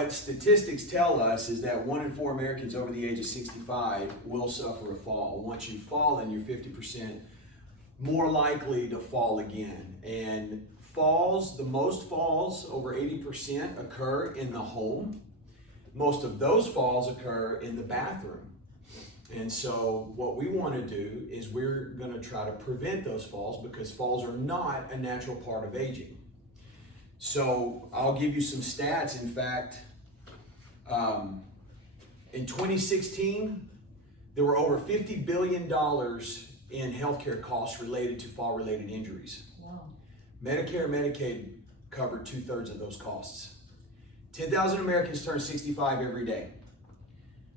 what statistics tell us is that 1 in 4 Americans over the age of 65 will suffer a fall. Once you fall, then you're 50% more likely to fall again. And falls, the most falls, over 80%, occur in the home. Most of those falls occur in the bathroom. And so what we want to do is we're going to try to prevent those falls, because falls are not a natural part of aging. So I'll give you some stats. In fact, in 2016, there were over $50 billion in healthcare costs related to fall-related injuries. Wow. Medicare and Medicaid covered 2/3 of those costs. 10,000 Americans turn 65 every day,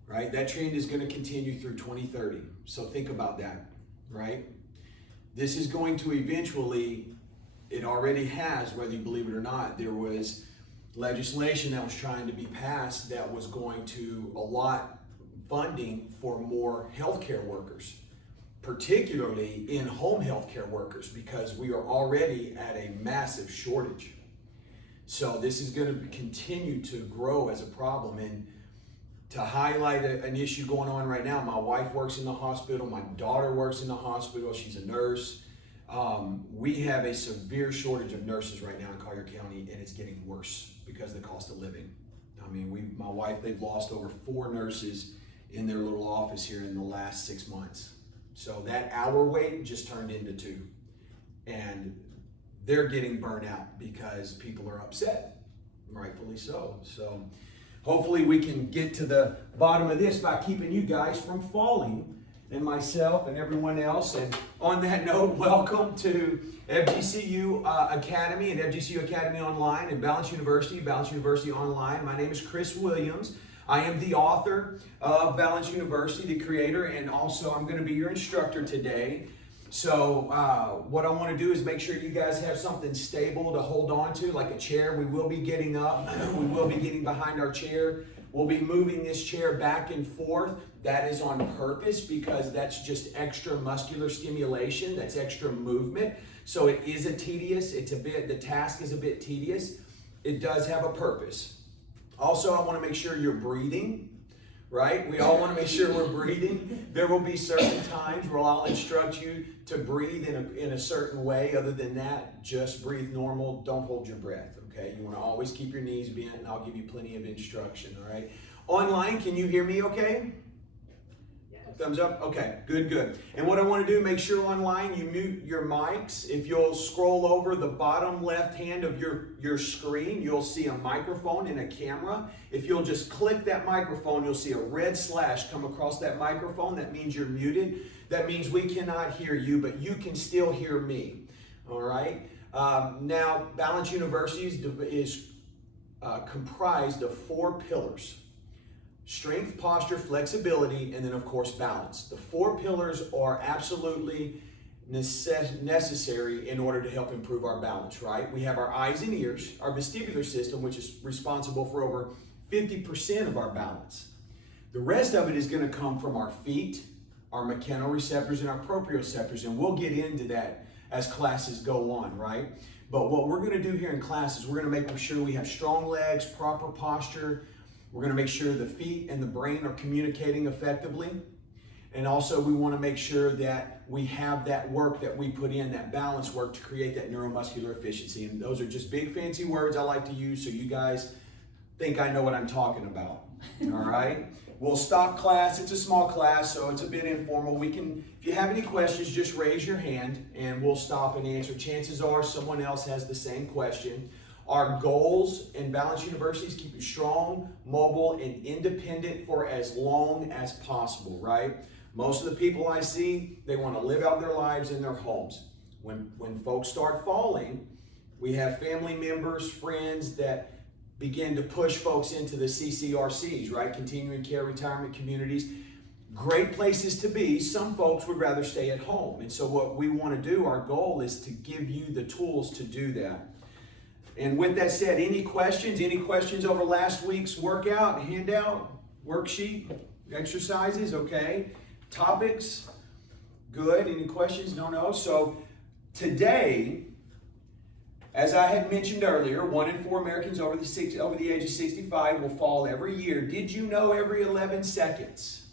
right? That trend is going to continue through 2030. So think about that, right? This is going to eventually, it already has, whether you believe it or not. There was legislation that was trying to be passed that was going to allot funding for more healthcare workers, particularly in-home healthcare workers, because we are already at a massive shortage. So this is going to continue to grow as a problem. And to highlight an issue going on right now, my wife works in the hospital, my daughter works in the hospital, she's a nurse. We have a severe shortage of nurses right now in Collier County, and it's getting worse because of the cost of living. I mean, my wife, they've lost over 4 nurses in their little office here in the last 6 months. So that hour wait just turned into 2. And they're getting burnt out because people are upset, rightfully so. So hopefully we can get to the bottom of this by keeping you guys from falling, and myself and everyone else. And on that note, welcome to FGCU Academy and FGCU Academy Online and Balance University Online. My name is Chris Williams. I am the author of Balance University, the creator, and also I'm going to be your instructor today. So what I want to do is make sure you guys have something stable to hold on to, like a chair. We will be getting up. We will be getting behind our chair. We'll be moving this chair back and forth. That is on purpose, because that's just extra muscular stimulation. That's extra movement. So it is the task is a bit tedious. It does have a purpose. Also, I want to make sure you're breathing. Right? We all want to make sure we're breathing. There will be certain times where I'll instruct you to breathe in a certain way. Other than that, just breathe normal. Don't hold your breath, okay? You want to always keep your knees bent, and I'll give you plenty of instruction, all right? Online, can you hear me okay? Thumbs up? Okay, good. And what I want to do, make sure online you mute your mics. If you'll scroll over the bottom left hand of your screen, you'll see a microphone and a camera. If you'll just click that microphone, you'll see a red slash come across that microphone. That means you're muted. That means we cannot hear you, but you can still hear me. All right? Now, Balance University is comprised of 4 pillars. Strength, posture, flexibility, and then of course balance. The 4 pillars are absolutely necessary in order to help improve our balance, right? We have our eyes and ears, our vestibular system, which is responsible for over 50% of our balance. The rest of it is going to come from our feet, our mechanoreceptors, and our proprioceptors, and we'll get into that as classes go on, right? But what we're going to do here in class is we're going to make sure we have strong legs, proper posture. We're going to make sure the feet and the brain are communicating effectively. And also we want to make sure that we have that work that we put in, that balance work, to create that neuromuscular efficiency. And those are just big fancy words I like to use so you guys think I know what I'm talking about. All right? We'll stop class. It's a small class, so it's a bit informal. We can, if you have any questions, just raise your hand and we'll stop and answer. Chances are someone else has the same question. Our goals in Balance University is keep you strong, mobile, and independent for as long as possible, right? Most of the people I see, they want to live out their lives in their homes. When folks start falling, we have family members, friends that begin to push folks into the CCRCs, right? Continuing care retirement communities. Great places to be. Some folks would rather stay at home. And so what we want to do, our goal is to give you the tools to do that. And with that said, any questions over last week's workout, handout, worksheet, exercises? Okay. Topics? Good. Any questions? No. So today, as I had mentioned earlier, 1 in 4 Americans over the age of 65 will fall every year. Did you know every 11 seconds,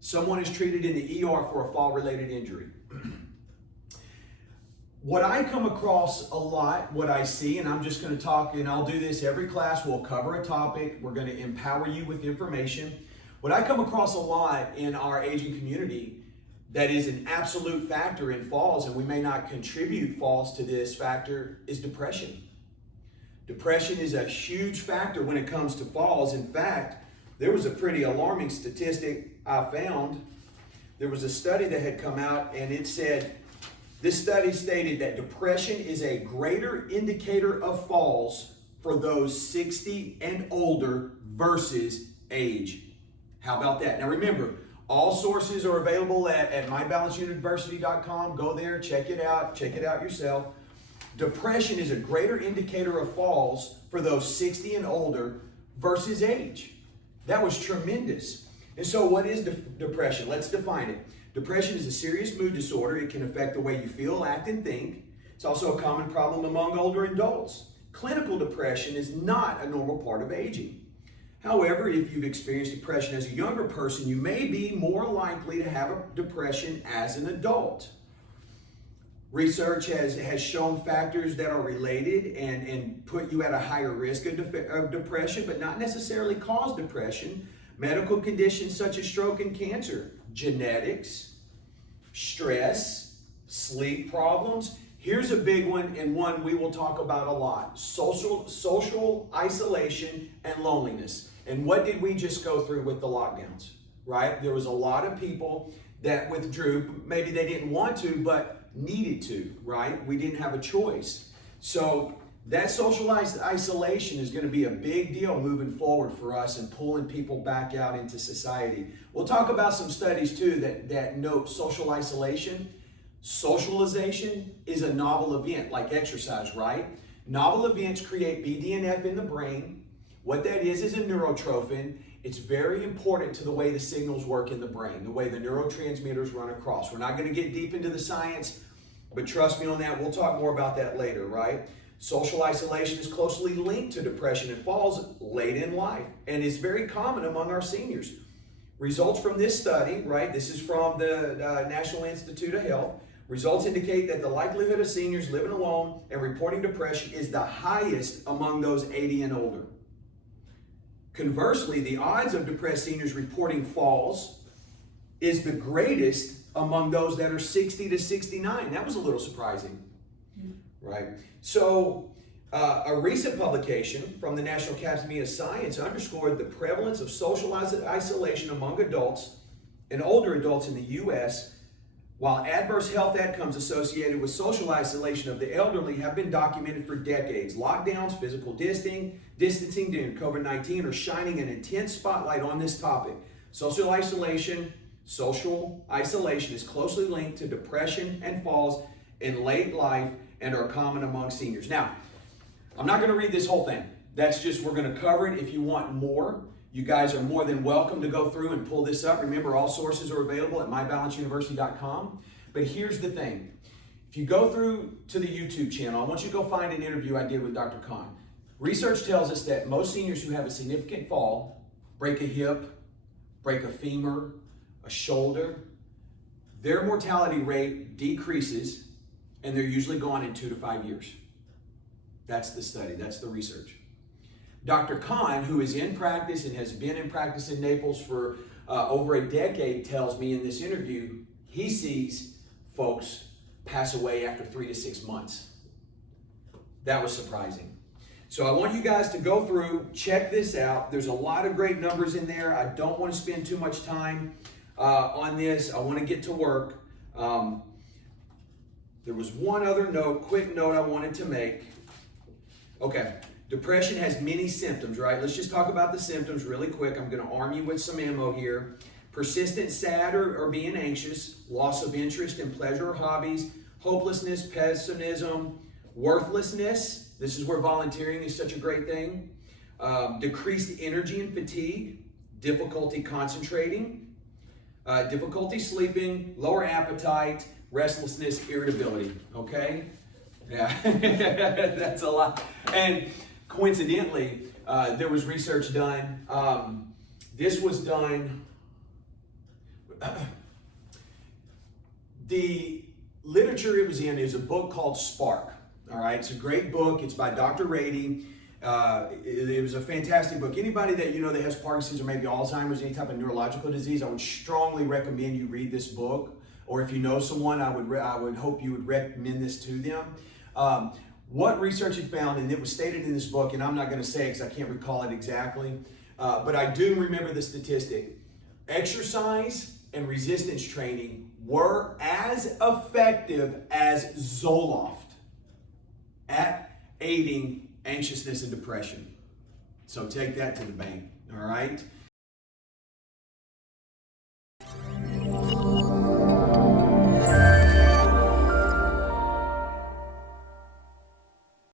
someone is treated in the ER for a fall-related injury? What I come across a lot, what I see, and I'm just going to talk, and I'll do this every class, we'll cover a topic, we're going to empower you with information. What I come across a lot in our aging community that is an absolute factor in falls, and we may not contribute falls to this factor, is depression. Depression is a huge factor when it comes to falls. In fact, there was a pretty alarming statistic I found. There was a study that had come out, and it said, this study stated that depression is a greater indicator of falls for those 60 and older versus age. How about that? Now remember, all sources are available at mybalanceuniversity.com. Go there, check it out yourself. Depression is a greater indicator of falls for those 60 and older versus age. That was tremendous. And so what is depression? Let's define it. Depression is a serious mood disorder. It can affect the way you feel, act, and think. It's also a common problem among older adults. Clinical depression is not a normal part of aging. However, if you've experienced depression as a younger person, you may be more likely to have a depression as an adult. Research has shown factors that are related and put you at a higher risk of depression, but not necessarily cause depression. Medical conditions such as stroke and cancer, genetics, stress, sleep problems. Here's a big one, and one we will talk about a lot: social isolation and loneliness. And what did we just go through with the lockdowns, right? There was a lot of people that withdrew. Maybe they didn't want to, but needed to, right? We didn't have a choice. So that social isolation is going to be a big deal moving forward for us and pulling people back out into society. We'll talk about some studies too that note social isolation. Socialization is a novel event, like exercise, right? Novel events create BDNF in the brain. What that is a neurotrophin. It's very important to the way the signals work in the brain, the way the neurotransmitters run across. We're not going to get deep into the science, but trust me on that. We'll talk more about that later, right? Social isolation is closely linked to depression and falls late in life, and is very common among our seniors. Results from this study, right? This is from the National Institute of Health. Results indicate that the likelihood of seniors living alone and reporting depression is the highest among those 80 and older. Conversely, the odds of depressed seniors reporting falls is the greatest among those that are 60 to 69. That was a little surprising, right? So a recent publication from the National Academy of Science underscored the prevalence of social isolation among adults and older adults in the U.S., while adverse health outcomes associated with social isolation of the elderly have been documented for decades. Lockdowns, physical distancing during COVID-19 are shining an intense spotlight on this topic. Social isolation is closely linked to depression and falls in late life and are common among seniors. Now, I'm not going to read this whole thing. That's just, we're going to cover it. If you want more, you guys are more than welcome to go through and pull this up. Remember, all sources are available at mybalanceuniversity.com. But here's the thing. If you go through to the YouTube channel, I want you to go find an interview I did with Dr. Khan. Research tells us that most seniors who have a significant fall, break a hip, break a femur, a shoulder, their mortality rate decreases, and they're usually gone in 2 to 5 years. That's the study, that's the research. Dr. Khan, who is in practice and has been in practice in Naples for over a decade, tells me in this interview, he sees folks pass away after 3 to 6 months. That was surprising. So I want you guys to go through, check this out. There's a lot of great numbers in there. I don't want to spend too much time on this. I want to get to work. There was one other quick note I wanted to make. Okay. Depression has many symptoms, right? Let's just talk about the symptoms really quick. I'm going to arm you with some ammo here. Persistent sad or being anxious, loss of interest in pleasure or hobbies, hopelessness, pessimism, worthlessness. This is where volunteering is such a great thing. Decreased energy and fatigue, difficulty concentrating, difficulty sleeping, lower appetite, restlessness, irritability. Okay? Yeah, that's a lot. And coincidentally, there was research done. This was done. The literature it was in is a book called Spark. All right, it's a great book. It's by Dr. Rady. It was a fantastic book. Anybody that you know that has Parkinson's or maybe Alzheimer's, any type of neurological disease, I would strongly recommend you read this book. Or if you know someone, I would hope you would recommend this to them. What research had found, and it was stated in this book, and I'm not going to say it because I can't recall it exactly, but I do remember the statistic. Exercise and resistance training were as effective as Zoloft at aiding anxiousness and depression. So take that to the bank, all right?